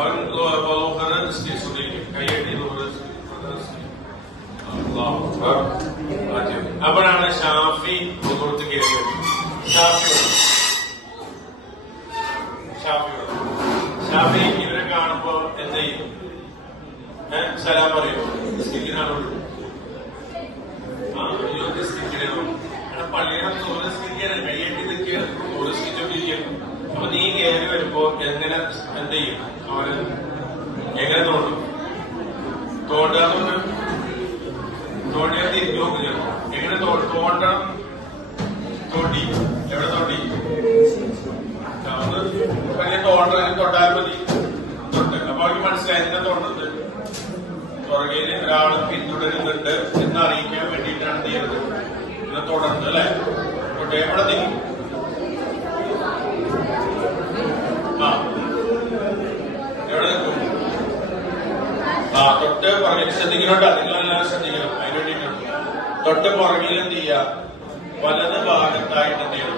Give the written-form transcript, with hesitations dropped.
അവൻ സ്റ്റിച്ചുകൊണ്ടിരിക്കും, കൈയടി അപ്പോഴാണ് ഷാഫി കൊടുത്ത് കയറിയത്. ഷാഫി ഇവരെ കാണുമ്പോ എന്ത് ചെയ്യും? സലാം പറയും. സ്റ്റിക്കിനാണുള്ളൂ. പള്ളിയുടെ തോല് സ്റ്റിക്കാണ്, കൈയ്യട്ടി നിൽക്കുകയാണ്, തോല് സ്റ്റിച്ചോണ്ടിരിക്കുകയാണ്. അപ്പൊ നീ കയറി വരുമ്പോ എങ്ങനെ എന്ത് ചെയ്യും? അവന് എങ്ങനെ തോണ്ടും? തോണ്ടാന്ന് തോണ്ടിയാൽ തിരിഞ്ഞു നോക്കും ചിലപ്പോ. എങ്ങനെ തോണ്ടണം? തോണ്ടി എവിടെ തോണ്ടി? വലിയ തൊണ്ടാൽ മതി. അപ്പൊ അവർക്ക് മനസ്സിലായി എന്നെ തോണ്ടുന്നത് പുറകിൽ ഒരാള് പിന്തുടരുന്നുണ്ട് എന്ന് അറിയിക്കാൻ വേണ്ടിയിട്ടാണ് ചെയ്യുന്നത്. ഇത് തുടർന്ന് അല്ലെ എവിടെ തിരിക്കും? എവിടെ നിൽക്കും? തൊട്ട് പുറകിൽ ശ്രദ്ധിക്കുന്നുണ്ട്. നിങ്ങളെല്ലാവരും ശ്രദ്ധിക്കണം. അതിന് വേണ്ടിയിട്ടാണ് തൊട്ട് പുറകിൽ എന്ത് ചെയ്യുക? വലത് ഭാഗത്തായിട്ട് എന്ത് ചെയ്യണം?